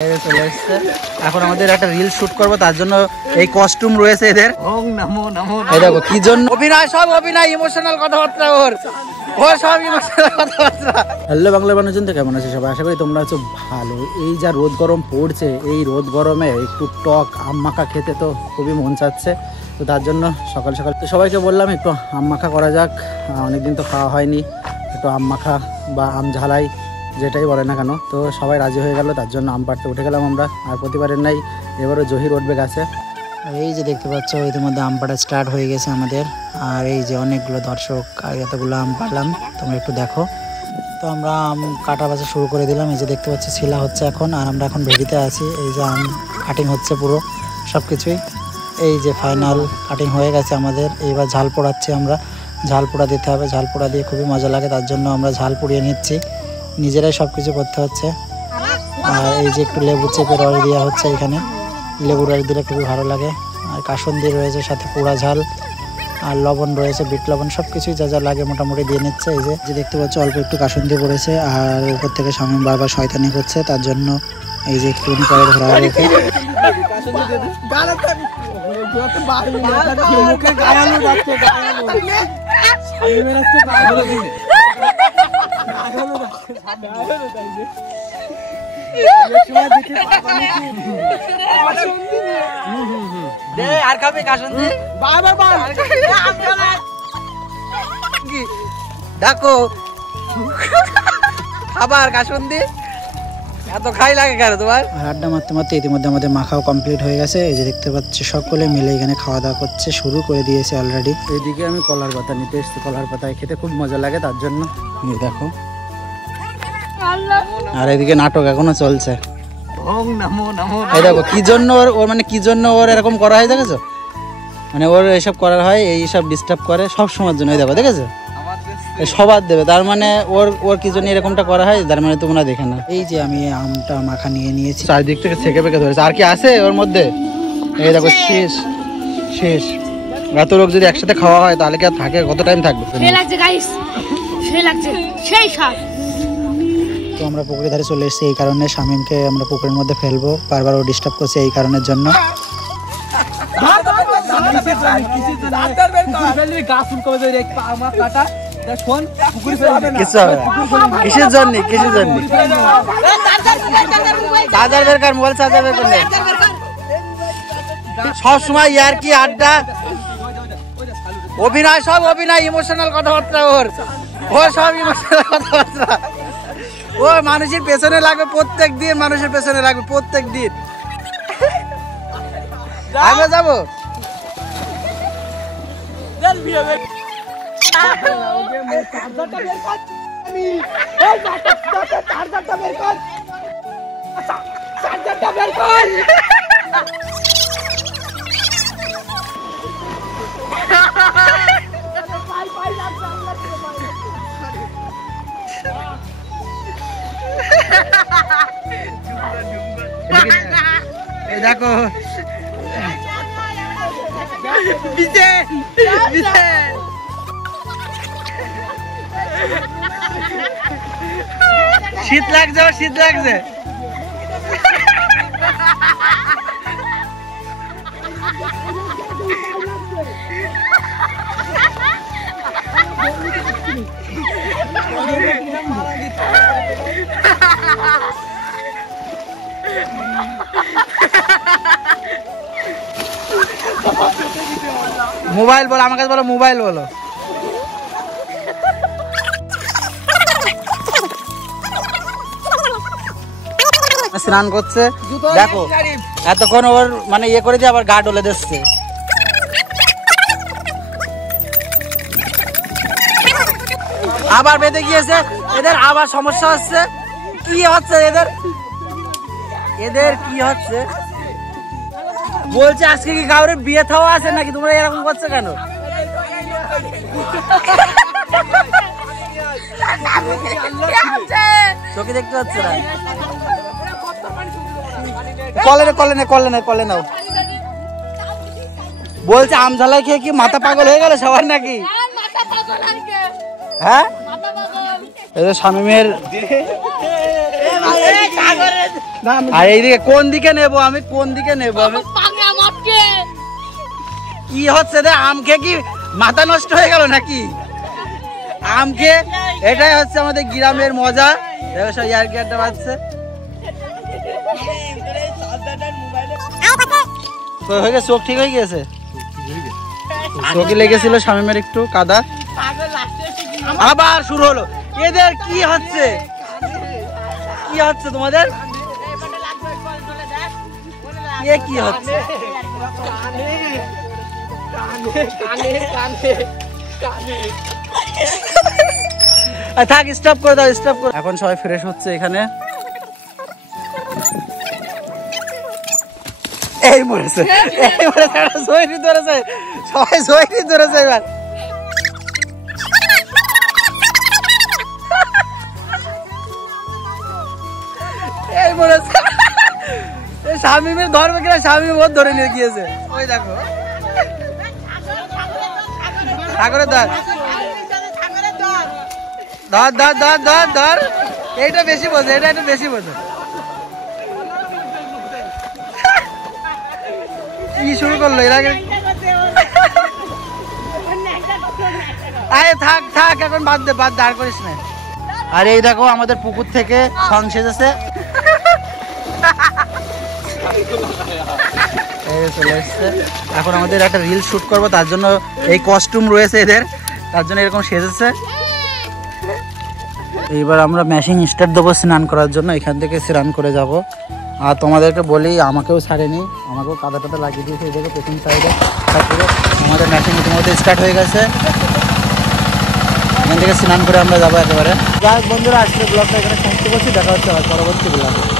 চলে এসছে। এখন আমাদের একটা রিল শুট করবো, তার জন্য এই কস্টিউম রয়েছে এদের। এই দেখো কি জন্য অভিনয়, সব অভিনয়, ইমোশনাল কথাবার্তা ওর সব ইমোশনাল কথাবার্তা। হ্যালো বাংলা মানুষজন, তো কেমন আছে সবাই? আশা করি তোমরা হচ্ছে ভালো। এই যা রোদ গরম পড়ছে, এই রোদ গরমে একটু টক আম মাখা খেতে তো খুবই মন চাচ্ছে। তো তার জন্য সকাল সকাল তো সবাইকে বললাম একটু আম মাখা করা যাক। অনেকদিন তো খাওয়া হয়নি, একটু আম মাখা বা আম ঝালাই যেটাই বলে না কেন। তো সবাই রাজি হয়ে গেল, তার জন্য আম পাড়তে উঠে গেলাম আমরা। আর প্রতিবারের নাই, এবারও জহির উঠবে গাছে। এই যে দেখতে পাচ্ছ, ইতিমধ্যে আম পাড়া স্টার্ট হয়ে গেছে আমাদের। আর এই যে অনেকগুলো দর্শক আর এতগুলো আম পাড়লাম, তোমরা একটু দেখো। তো আমরা আম কাটা বাছা শুরু করে দিলাম। এই যে দেখতে পাচ্ছি ছিলা হচ্ছে এখন, আর আমরা এখন ভেড়িতে আছি। এই যে আম কাটিং হচ্ছে পুরো সব কিছুই। এই যে ফাইনাল কাটিং হয়ে গেছে আমাদের। এইবার ঝাল পোড়াচ্ছি আমরা, ঝাল পোড়া দিতে হবে। ঝাল পোড়া দিয়ে খুবই মজা লাগে, তার জন্য আমরা ঝাল পুড়িয়ে নিচ্ছি, নিজেরাই সব কিছু করতে হচ্ছে। আর এই যে একটু লেবু চেপে রস দেওয়া হচ্ছে এখানে, লেবু রস দিলে খুবই ভালো লাগে। আর কাসুন্দি রয়েছে, সাথে পোড়া ঝাল আর লবণ রয়েছে, বিট লবণ, সব কিছুই যা যা লাগে মোটামুটি দিয়ে নিচ্ছে। এই যে দেখতে পাচ্ছ অল্প একটু কাসুন্দি পড়েছে, আর উপর থেকে শামীম বারবার শয়তানি করছে, তার জন্য এই যে একটু পরে ধরা হবে। আর খাবে কাসুন্দি দেখো, খাবার কাসুন্দি এত খাই লাগে কেন তোমার? আড্ডা মারতে মারতে ইতিমধ্যে আমাদের মাখাও কমপ্লিট হয়ে গেছে। এই যে দেখতে পাচ্ছি সকলে মিলে এখানে খাওয়া দাওয়া করছে, শুরু করে দিয়েছে অলরেডি। এইদিকে আমি কলার পাতা নিতে এসেছি, কলার পাতায় খেতে খুব মজা লাগে, তার জন্য দেখো। আর এদিকে নাটক এখনো চলছে। এই দেখো কি জন্য ওর মানে কি জন্য ওর এরকম করা হয় দেখেছো? মানে ওর এইসব করার হয়, এইসব ডিস্টার্ব করে সব সময়ের জন্য। এই দেখো দেখেছো, সবার দেবে, তার মানে ওর কি জন্য এরকমটা করা হয়, তার মানে তোমরা দেখে না। এই যে আমি আমটা মাখা নিয়ে নিয়েছি, চারদিক থেকে ছেঁকে পেকে ধরেছে। আর কি আছে ওর মধ্যে? এই দেখো শেষ শেষ। এত লোক যদি একসাথে খাওয়া হয় তাহলে কি আর থাকে? কত টাইম থাকবে? তো আমরা পুকুরের ধারে চলে এসেছি, এই কারণে শামীমকে আমরা পুকুরের মধ্যে ফেলবো, বারবার ও ডিস্টার্ব করছে এই কারণের জন্য। কিসের জন্য কিসের জন্য? চার্জার বের কর, মোবাইল চার্জার বের করলে সব সময় ইয়ার কি আড্ডা, অভিনয়, সব অভিনয়, ইমোশনাল কথাবার্তা ওর সব ইমোশনাল কথাবার্তা। ও মানুষের পেছনে লাগবে প্রত্যেক দিন, মানুষের পেছনে লাগবে প্রত্যেক দিন। আমি যাবো দেখো শীত লাগছে, শীত লাগছে। মোবাইল বলো, আমার কাছে বলো, মোবাইল বলো। স্নান করছে দেখো, এতক্ষণ ওর মানে ইয়ে করে দিয়ে আবার গা ডলে দিচ্ছে। আবার বেঁধে গিয়েছে, এদের আবার সমস্যা হচ্ছে। কি হচ্ছে এদের কি হচ্ছে? বলছে আজকে কি কাউরের বিয়ে থাওয়া আছে নাকি? তোমরা এরকম করছো কেন? চোখে দেখতে পাচ্ছে না। কলে নাও। বলছে আম ঝালাই খেয়ে কি মাথা পাগল হয়ে গেল সবার নাকি? হ্যাঁ, শামীমের আর এইদিকে কোন দিকে নেব আমি, কোন দিকে নেব আমি? কি হচ্ছে রে, আম খেয়ে কি মাথা নষ্ট হয়ে গেল নাকি? আম খেয়ে এটাই হচ্ছে আমাদের গ্রামের মজা। দেখো সব ইয়ার কি একটা বাজছে। তো হয়ে গেছে, চোখ ঠিক হয়ে গেছে, চোখে লেগেছিল শামিমের একটু কাদা, আবার শুরু হলো। এদের কি হচ্ছে, কি হচ্ছে তোমাদের, কি হচ্ছে? থাক, স্টপ করে দাও, স্টপ করে। এখন সবাই ফ্রেশ হচ্ছে এখানে। এই মরেছে, এই মরেছে, জয়নি ধরেছে, সবাই জয়নি ধরেছে এবার। এই মরেছে, শামিমের ধরবে কিনা, শামিম ওর ধরে নিয়ে গিয়েছে। ওই দেখো সাগরের ধর, ধর ধর ধর ধর ধর, এইটা বেশি বোঝে, এটা একটু বেশি বোঝে। কি শুরু করলো এর আগে? আরে থাক থাক, এখন বাদ দে, বাদ দাঁড় করিস না। আর এই দেখো আমাদের পুকুর থেকে সং সেজেছে, চলে এসছে। এখন আমাদের একটা রিল শুট করবো, তার জন্য এই কস্টিউম রয়েছে এদের, তার জন্য এরকম সেজেছে। এইবার আমরা মেশিন স্টার্ট দেবো স্নান করার জন্য, এখান থেকে স্নান করে যাব। আর তোমাদেরকে বলি, আমাকেও ছাড়েনি, আমাকেও কাদা টাদা লাগিয়ে দিয়েছে। এই দেখো পেছন সাইডে, তারপরে আমাদের মেশিন ইতিমধ্যে স্টার্ট হয়ে গেছে। এখান থেকে স্নান করে আমরা যাবো একেবারে। যাই হোক বন্ধুরা, আজকের ব্লগটা এখানে সমাপ্ত করছি, দেখা হচ্ছে পরবর্তী ব্লগে।